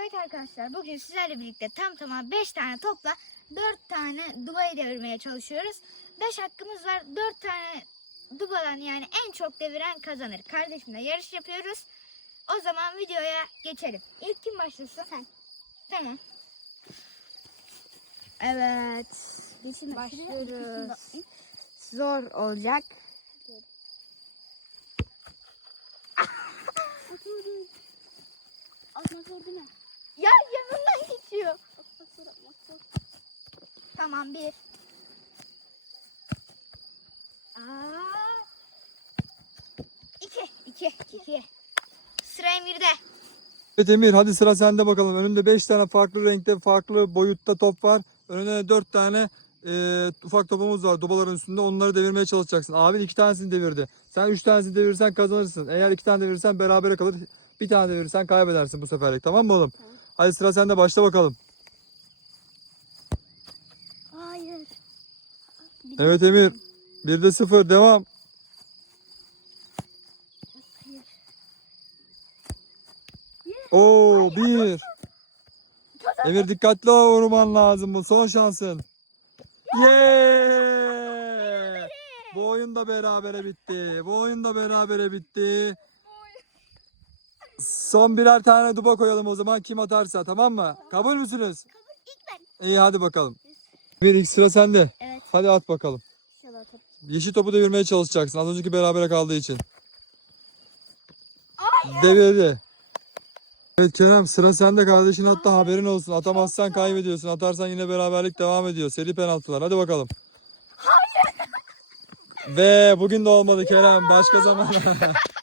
Evet arkadaşlar bugün sizlerle birlikte tam tamam 5 tane topla 4 tane dubayı devirmeye çalışıyoruz. 5 hakkımız var. 4 tane dubadan yani en çok deviren kazanır. Kardeşimle yarış yapıyoruz. O zaman videoya geçelim. İlk kim başlasın? Sen. Tamam. Evet. Başlıyoruz. Zor olacak. Atmak zor değil mi? Ya yanından geçiyor. Tamam bir. Aa. İki. İki. İki. Sıra Emir'de. Evet Emir hadi sıra sende bakalım. Önünde 5 tane farklı renkte farklı boyutta top var. Önünde 4 tane e, ufak topumuz var dubaların üstünde. Onları devirmeye çalışacaksın. Abin 2 tanesini devirdi. Sen 3 tanesini devirirsen kazanırsın. Eğer 2 tane devirirsen berabere kalır. Bir tane devirirsen kaybedersin bu seferlik. Tamam mı oğlum? Tamam. Hadi sıra sende başla bakalım. Hayır. Bir Evet Emir. 1'de 0 devam. Hayır. Oo 1. Emir dikkatli vurman lazım bu son şansın. Yeah! Bu oyun da berabere bitti. Bu oyun da berabere bitti. Son birer tane duba koyalım o zaman kim atarsa tamam mı? Kabul müsünüz? İlk ben. İyi hadi bakalım. Bir ilk sıra sende. Evet. Hadi at bakalım. İnşallah. Yeşil topu devirmeye çalışacaksın. Az önceki berabere kaldığı için. Devirdi. Evet Kerem sıra sende kardeşin hatta haberin olsun. Atamazsan kaybediyorsun. Atarsan yine beraberlik devam ediyor. Seri penaltılar. Hadi bakalım. Ve bugün de olmadı Kerem. Başka zaman.